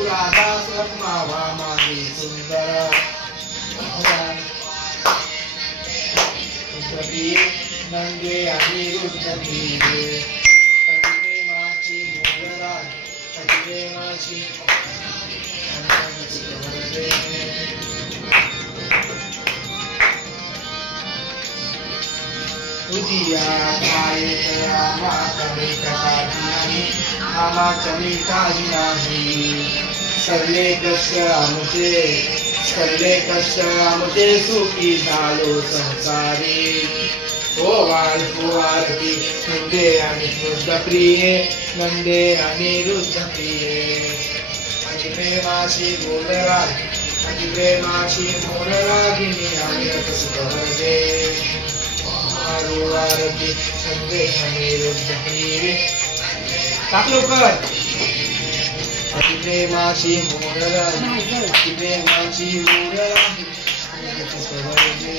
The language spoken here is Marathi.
राधा ब्रह्मा माही सुंदर नंदे अनिरुद्ध मीरे कजरे माची मोगरा कजरे माची उदिया काय रामा कमी काही आमा कमी काही नाही सर्ले कष्ट आमचे सुखी झालो संसारी ओ वारती नंदे आणि रुद्ध प्रिये नंदे आणि रुद्ध प्रिये अतिप्रेमाशी मोररागिनी अमृत सुखवर्गे वारती नंदे आणि रुद्ध प्रिये टाक लवकर अतिप्रेमाशी मोररागिनी अमृत सुखवर्गे